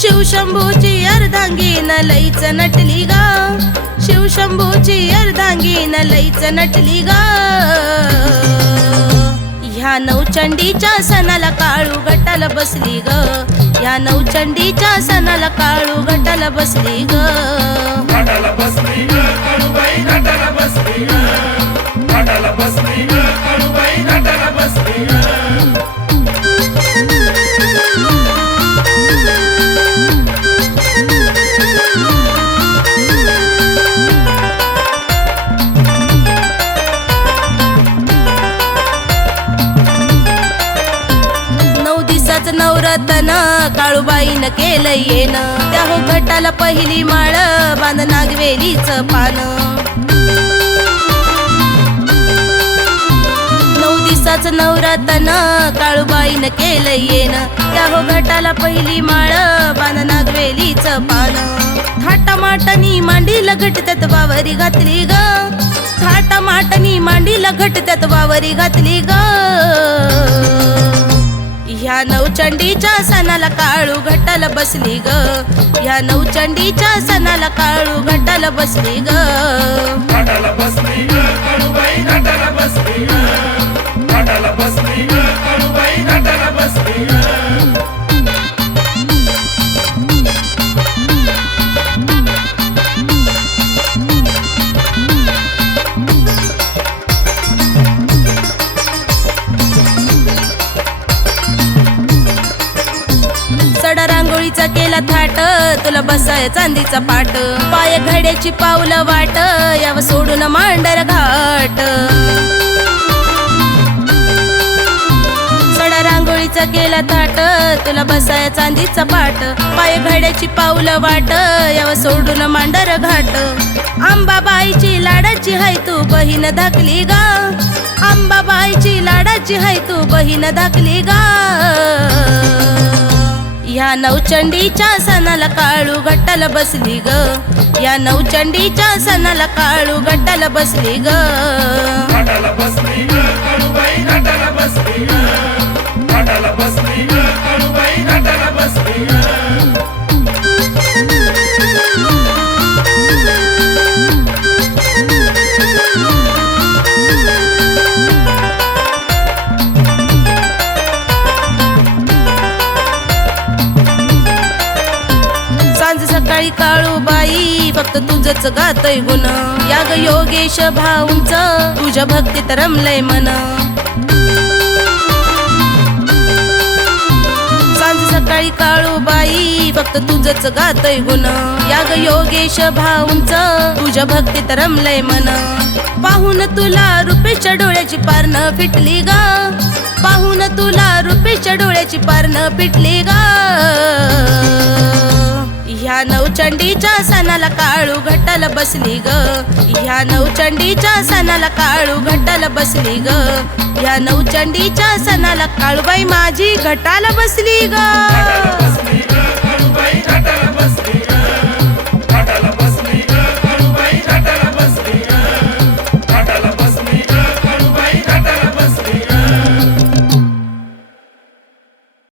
शिवशंभूची अर्धांगी न लईच नटली ग. शिवशंभूची अर्धांगी न लईच नटली ग. ह्या नवचंडीच्या सणाला काळू गट गटाला बसली ग. या नवचंडीच्या सणाला काळू गटाला बसली ग. घाटाला बसली दिवसाच नवरतन काळूबाईनं केलं येन त्या हो घटाला पहिली माळ बांध नागवेलीच पान. नऊ दिवसाच नवरतन काळूबाईनं केलं येन त्या हो घटाला पहिली माळ बांध नागवेलीच पान. थाटा माटानी मांडीला घटत्यात बावरी घातली ग. थाटा मांडी मांडीला घटत्यात बावरी घातली ग. ह्या नवचंडीच्या सणाला काळू घटाला बसली ग. ह्या नवचंडीच्या सणाला काळू घटाला बसली ग. सडा केला थाट तुला बसाय चांदीचा पाट. पाय घड्याची पावलं वाट याव सोडून मांडर घाट. सडा रांगोळीचा केला थाट तुला बसाय चांदीचा पाट. पाय घड्याची पावलं वाट याव सोडून मांडर घाट. आंबाबाईची लाडाची हाय तू बहीण धाकली गा. आंबाबाईची लाडाची हाय तू बहीण धाकली गा. या नवचंडीच्या सणाला काळू गट्टाला बसली ग. या नवचंडीच्या सणाला काळू गट्टाला बसली ग. बसली काळू बाई फक्त तुझच गातय गुण. याग योगेश भाऊंच तुझ्या भक्तीत रमलय मन. सकाळी काळू बाई फक्त तुझच गातय गुण. याग योगेश भाऊंच तुझ्या भक्तीत रमलय मन. पाहून तुला रुपेच्या डोळ्याची पारण फिटली ग. पाहून तुला रुपेच्या डोळ्याची पारण फिटली गा. ह्या नवचंडीच्या सणाला काळू घटाला बसली ग. ह्या नवचंडीच्या सणाला काळू घटाला बसली ग. ह्या नवचंडीच्या सणाला काळूबाई माझी घटाला बसली ग.